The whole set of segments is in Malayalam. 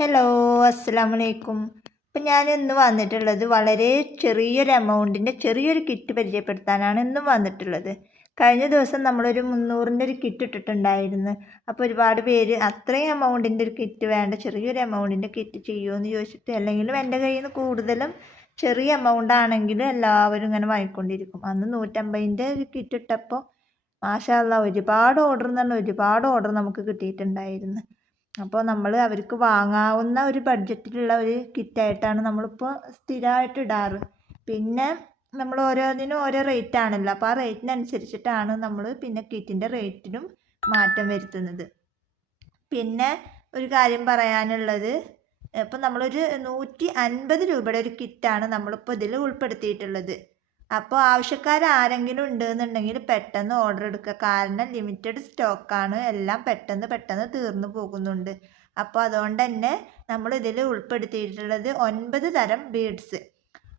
ഹലോ, അസ്സലാമു അലൈക്കും. ഇപ്പം ഞാൻ ഇന്ന് വന്നിട്ടുള്ളത് വളരെ ചെറിയൊരു എമൗണ്ടിൻ്റെ ചെറിയൊരു കിറ്റ് പരിചയപ്പെടുത്താനാണ് ഇന്നും വന്നിട്ടുള്ളത്. കഴിഞ്ഞ ദിവസം നമ്മളൊരു 300ൻ്റെ ഒരു കിറ്റ് ഇട്ടിട്ടുണ്ടായിരുന്നു. അപ്പോൾ ഒരുപാട് പേര് അത്രയും എമൗണ്ടിൻ്റെ ഒരു കിറ്റ് വേണ്ട, ചെറിയൊരു എമൗണ്ടിൻ്റെ കിറ്റ് ചെയ്യുമോ എന്ന് ചോദിച്ചിട്ട്, അല്ലെങ്കിലും എൻ്റെ കയ്യിൽ നിന്ന് കൂടുതലും ചെറിയ എമൗണ്ട് ആണെങ്കിൽ എല്ലാവരും ഇങ്ങനെ വാങ്ങിക്കൊണ്ടിരിക്കും. അന്ന് 150ൻ്റെ ഒരു കിറ്റ് ഇട്ടപ്പോൾ മാഷാ അല്ലാഹ് ഒരുപാട് ഓർഡർ എന്ന് പറഞ്ഞാൽ ഒരുപാട് ഓർഡർ നമുക്ക് കിട്ടിയിട്ടുണ്ടായിരുന്നു. അപ്പോൾ നമ്മൾ അവർക്ക് വാങ്ങാവുന്ന ഒരു ബഡ്ജറ്റിലുള്ള ഒരു കിറ്റായിട്ടാണ് നമ്മളിപ്പോൾ സ്ഥിരമായിട്ട് ഇടാറ്. പിന്നെ നമ്മൾ ഓരോന്നിനും ഓരോ റേറ്റ് ആണല്ലോ, അപ്പോൾ ആ റേറ്റിനനുസരിച്ചിട്ടാണ് നമ്മൾ പിന്നെ കിറ്റിൻ്റെ റേറ്റിനും മാറ്റം വരുത്തുന്നത്. പിന്നെ ഒരു കാര്യം പറയാനുള്ളത്, ഇപ്പം നമ്മളൊരു 150 രൂപയുടെ ഒരു കിറ്റാണ് നമ്മളിപ്പോൾ ഇതിൽ ഉൾപ്പെടുത്തിയിട്ടുള്ളത്. അപ്പോൾ ആവശ്യക്കാർ ആരെങ്കിലും ഉണ്ടെന്നുണ്ടെങ്കിൽ പെട്ടെന്ന് ഓർഡർ എടുക്കുക. കാരണം ലിമിറ്റഡ് സ്റ്റോക്കാണ്, എല്ലാം പെട്ടെന്ന് തീർന്നു പോകുന്നുണ്ട്. അപ്പോൾ അതുകൊണ്ട് തന്നെ നമ്മൾ ഇതിൽ ഉൾപ്പെടുത്തിയിട്ടുള്ളത് 9 തരം ബീഡ്സ്.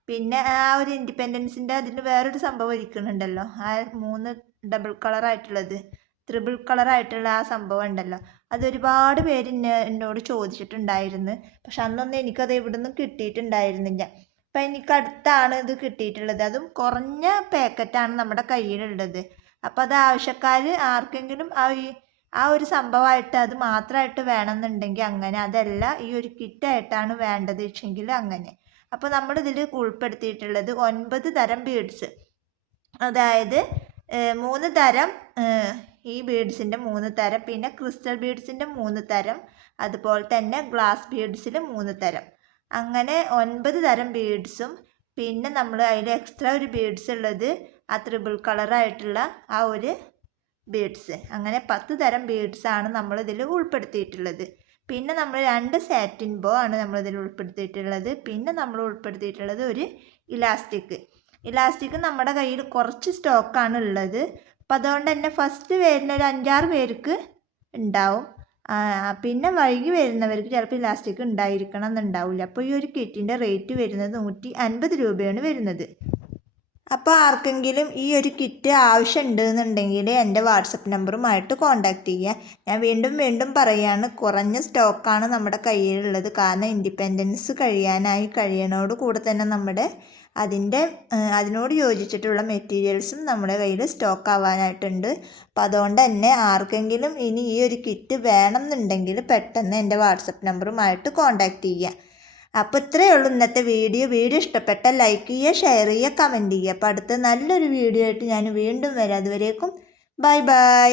പിന്നെ ആ ഒരു ഇൻഡിപെൻഡൻസിൻ്റെ അതിന് വേറൊരു സംഭവം ഇരിക്കുന്നുണ്ടല്ലോ, ആ 3 ഡബിൾ കളറായിട്ടുള്ളത്, ത്രിബിൾ കളറായിട്ടുള്ള ആ സംഭവം ഉണ്ടല്ലോ, അതൊരുപാട് പേര് എന്നോട് ചോദിച്ചിട്ടുണ്ടായിരുന്നു. പക്ഷെ അന്നൊന്നും എനിക്കത് എവിടെ നിന്നും കിട്ടിയിട്ടുണ്ടായിരുന്നില്ല. അപ്പം എനിക്ക് അടുത്താണ് ഇത് കിട്ടിയിട്ടുള്ളത്. അതും കുറഞ്ഞ പാക്കറ്റാണ് നമ്മുടെ കയ്യിലുള്ളത്. അപ്പോൾ അത് ആവശ്യക്കാർ ആർക്കെങ്കിലും ആ ഒരു സംഭവമായിട്ട് അത് മാത്രമായിട്ട് വേണമെന്നുണ്ടെങ്കിൽ അങ്ങനെ, അതല്ല ഈ ഒരു കിറ്റായിട്ടാണ് വേണ്ടത് വെച്ചെങ്കിൽ അങ്ങനെ. അപ്പോൾ നമ്മളിതിൽ ഉൾപ്പെടുത്തിയിട്ടുള്ളത് 9 തരം ബീഡ്സ്, അതായത് 3 തരം ഈ ബീഡ്സിൻ്റെ 3 തരം, പിന്നെ ക്രിസ്റ്റൽ ബീഡ്സിൻ്റെ 3 തരം, അതുപോലെ തന്നെ ഗ്ലാസ് ബീഡ്സിൽ 3 തരം, അങ്ങനെ 9 തരം ബീഡ്സും. പിന്നെ നമ്മൾ അതിൽ എക്സ്ട്രാ ഒരു ബീഡ്സ് ഉള്ളത് ആ ത്രിബിൾ കളറായിട്ടുള്ള ആ ഒരു ബീഡ്സ്, അങ്ങനെ 10 തരം ബീഡ്സാണ് നമ്മളിതിൽ ഉൾപ്പെടുത്തിയിട്ടുള്ളത്. പിന്നെ നമ്മൾ 2 സാറ്റിൻ ബോ ആണ് നമ്മളിതിൽ ഉൾപ്പെടുത്തിയിട്ടുള്ളത്. പിന്നെ നമ്മൾ ഉൾപ്പെടുത്തിയിട്ടുള്ളത് ഒരു ഇലാസ്റ്റിക് നമ്മുടെ കയ്യിൽ കുറച്ച് സ്റ്റോക്കാണ് ഉള്ളത്. അപ്പം അതുകൊണ്ട് തന്നെ ഫസ്റ്റ് വരുന്ന ഒരു 5-6 പേർക്ക് ഉണ്ടാവും. പിന്നെ വൈകി വരുന്നവർക്ക് ചിലപ്പോൾ ഇലാസ്റ്റിക് ഉണ്ടായിരിക്കണം എന്നുണ്ടാവില്ല. അപ്പോൾ ഈ ഒരു കിറ്റിൻ്റെ റേറ്റ് വരുന്നത് 150 രൂപയാണ് വരുന്നത്. അപ്പോൾ ആർക്കെങ്കിലും ഈ ഒരു കിറ്റ് ആവശ്യമുണ്ട് എന്നുണ്ടെങ്കിൽ എൻ്റെ വാട്സപ്പ് നമ്പറുമായിട്ട് കോൺടാക്റ്റ് ചെയ്യുക. ഞാൻ വീണ്ടും പറയുകയാണ്, കുറഞ്ഞ സ്റ്റോക്കാണ് നമ്മുടെ കയ്യിലുള്ളത്. കാരണം ഇൻഡിപെൻഡൻസ് കഴിയണോട് കൂടെ തന്നെ നമ്മുടെ അതിനോട് യോജിച്ചിട്ടുള്ള മെറ്റീരിയൽസും നമ്മുടെ കയ്യിൽ സ്റ്റോക്ക് ആവാനായിട്ടുണ്ട്. അപ്പോൾ അതുകൊണ്ട് തന്നെ ആർക്കെങ്കിലും ഇനി ഈ ഒരു കിറ്റ് വേണം എന്നുണ്ടെങ്കിൽ പെട്ടെന്ന് എൻ്റെ വാട്സപ്പ് നമ്പറുമായിട്ട് കോൺടാക്റ്റ് ചെയ്യുക. അപ്പോൾ ഇത്രയേ ഉള്ളൂ ഇന്നത്തെ വീഡിയോ. ഇഷ്ടപ്പെട്ടാൽ ലൈക്ക് ചെയ്യുക, ഷെയർ ചെയ്യുക, കമൻറ്റ് ചെയ്യുക. അപ്പോൾ അടുത്ത നല്ലൊരു വീഡിയോ ആയിട്ട് ഞാൻ വീണ്ടും വരാം. അതുവരേക്കും ബൈ.